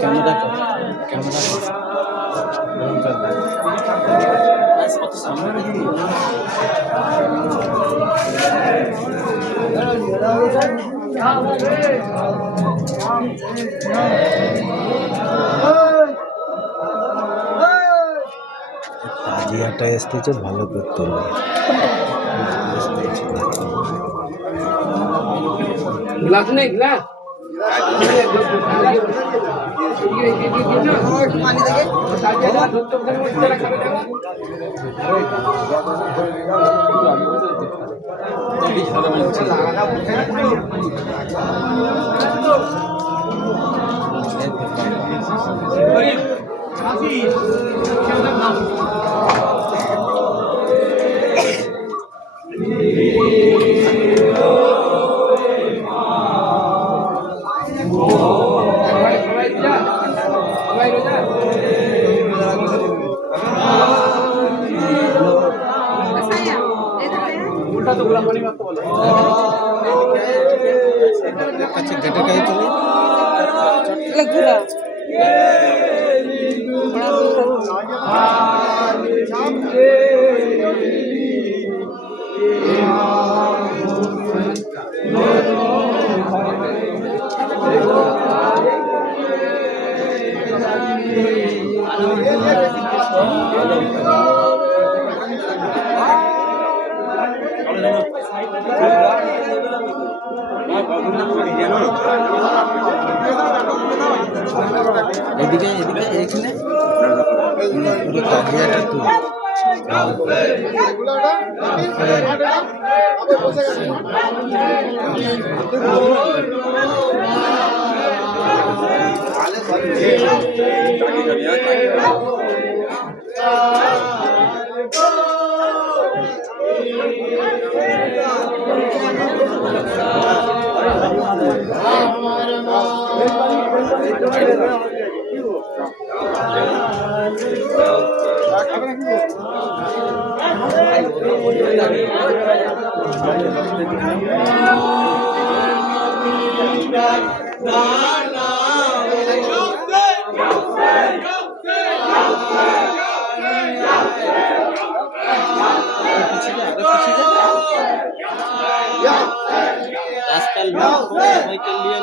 camera ताजियाटा एसतेছে ভালো করতে হবে গ্লাস নেই গ্লাস পানি থেকে उल्टा तो गुलाम पानी मत बोलो अच्छा गटर का ही चले लगुरा এদিকে এদিকে এখানে পুরো তাজিয়াটা তো आजकल समय के लिए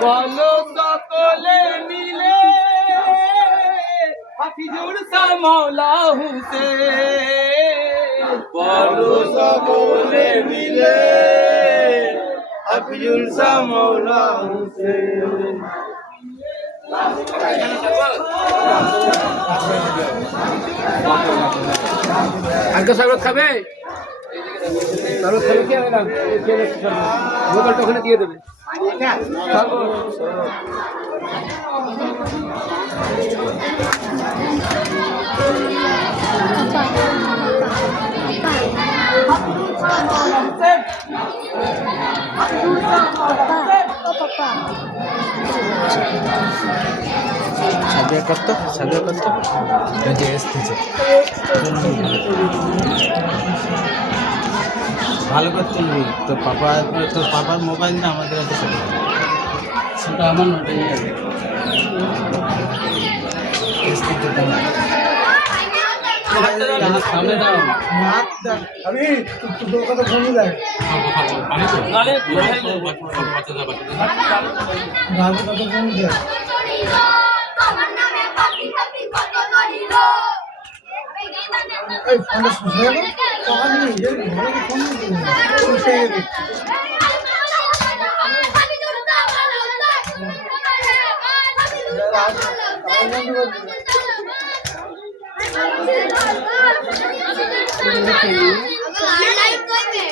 बोलो सकले मिले हाफिजुर सा मौला हुसैन बोलो सकले मिले हाफिजुर सा मौला हुसैन আজকে শরবত খাবে শরবত খাবে কি হবে না বোতলটা ওখানে দিয়ে দেবে সাদিয়া কত যদি এসতেছে ভালো করতে নিবি তোর পাপার মোবাইল না আমাদের কাছে সেটা আমার নোটাই আছে সামনে দাও আমি তোর কথা ফোনে দেয় আমার নামে পাপি পাপি কত করিল এই ফোনটা শুনে গেল তখন নিজের ঘরে ফোন শুনতে গেছে লাইক করবে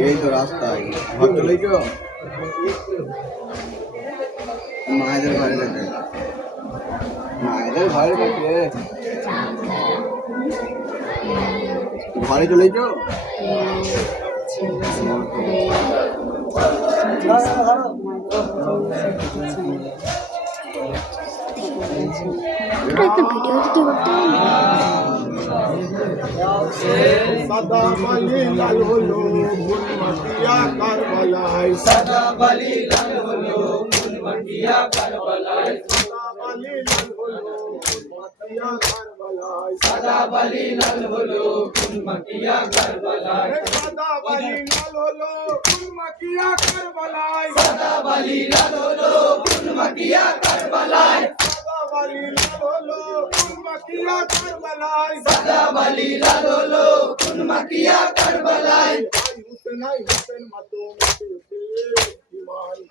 এই তো রাস্তায় ঘর চলে গেল মায়েদের ঘরে যেতে মায়েদের ঘরে যেতে ঘরে চলে যাও সাদা বালি লাল হলো ফুলমাটিয়া কারবালায় সাদা বালি লাল হলো ফুলমাটিয়া কারবালায় সাদা বালি লাল হলো ফুলমাটিয়া কারবালায় সাদা বালি লাল হলো ফুলমাটিয়া কারবালায় সাদা বালি লাল হলো ফুলমাটিয়া কারবালায় সাদা বালি লাল হলো ফুলমাটিয়া কারবালায় সাদা বালি লাল হলো ফুলমাটিয়া কারবালায় সাদা বালি লাল হলো ফুলমাটিয়া কারবালায়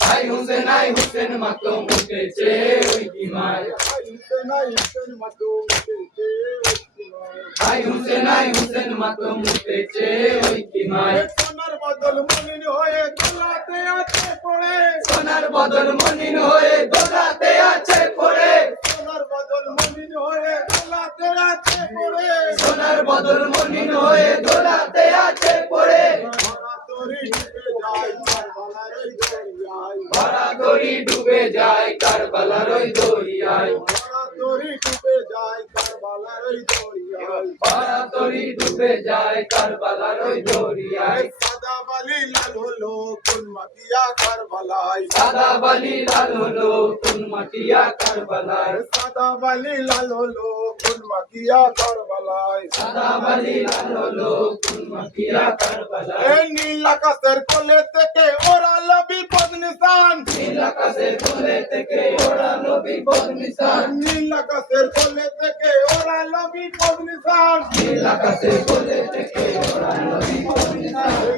ভাই হুসেন আই হুসেন মাতো মুটেছে ওই কিমায় ভাই হুসেন আই হুসেন মাতো মুটেছে ওই কিমায় সোনার বদল মনিন হয়ে দোলাতে আছে পড়ে সোনার বদল মনিন হয়ে দোলাতে আছে পড়ে সোনার বদল মনিন হয়ে দোলাতে আছে পড়ে সোনার বদল মনিন হয়ে দোলাতে আছে পড়ে ভরা তরি ডুবে যায় কারবালার ওই দরিয়ায় ভরা তরি ডুবে যায় কারবালার ওই দরিয়ায় ভরা তরি ডুবে যায় কারবালার ওই দরিয়ায় সাদা বালি লাল হলো ফুলমাটিয়া কারবালায় সাদা বালি লাল হলো ফুলমাটিয়া কারবালায় সাদা বালি লাল হলো ফুলমাটিয়া কারবালায় সাদা বালি লাল হলো ফুলমাটিয়া কারবালায় এই নীল আকাশের কোলে থেকে ওড়ালো বিপদ নিশান নীল আকাশের কোলে থেকে ওড়ালো বিপদ নিশান নীল আকাশের কোলে থেকে ওড়ালো বিপদ নিশান নীল আকাশের কোলে থেকে ওড়ালো বিপদ নিশান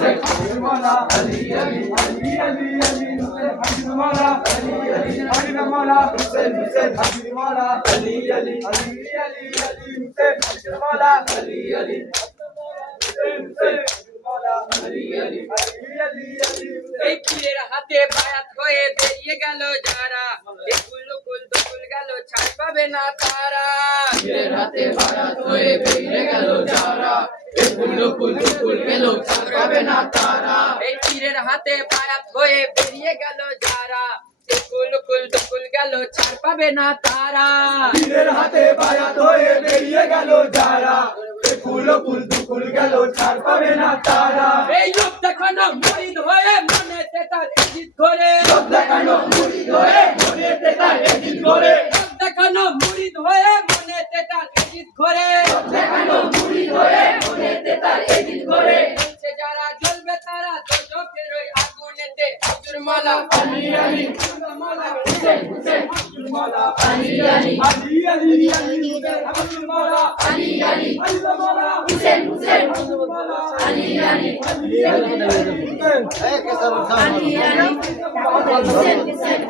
আব্দুল মাওলা আলী আলী আলী আলী আলী হুসেন আব্দুল মাওলা আলী আলী আলী মাওলা হুসেন হুসেন আব্দুল মাওলা আলী আলী আলী আলী আলী হুসেন আব্দুল মাওলা আলী আলী হুসেন হুসেন আব্দুল মাওলা আলী আলী আলী আলী আলী এই পীরের হাতে বায়াত হয়ে বেরিয়ে গেল যারা কুল কুল দুকুল গেল ছাড় পাবে না তারা পীরের হাতে বায়াত হয়ে বেরিয়ে গেল যারা কুল কুল দুকুল গেল ছাড় পাবে না তারা এই পীরের হাতে বায়াত হয়ে বেরিয়ে গেল যারা কুল কুল দুকুল গেল ছাড় পাবে না তারা পীরের হাতে বায়াত হয়ে বেরিয়ে গেল যারা কুল কুল দুকুল গেল ছাড় পাবে না তারা এই লোক দেখানো মুরিদ হয়ে মনেতে তার ইজ্জত করে সব দেখানো মুরিদ হয়ে মনেতে তার ইজ্জত করে লোক দেখানো মুরিদ হয়ে মনেতে তার ইজ্জত করে দেখানো মুরিদ হয়ে মনেতে তার ইজ্জত করে সে যারা জ্বলবে তারা দোজখের ওই আগুনেতে আব্দুল মাওলা আলী আলী আব্দুল মাওলা হুসেন হুসেন আব্দুল মাওলা আলী আলী আলী আলী আলী হুসেন আব্দুল মাওলা আলী আলী আব্দুল মাওলা হুসেন হুসেন আব্দুল মাওলা আলী আলী আলী আলী হুসেন এই কেসার খান আলী আলী হুসেন হুসেন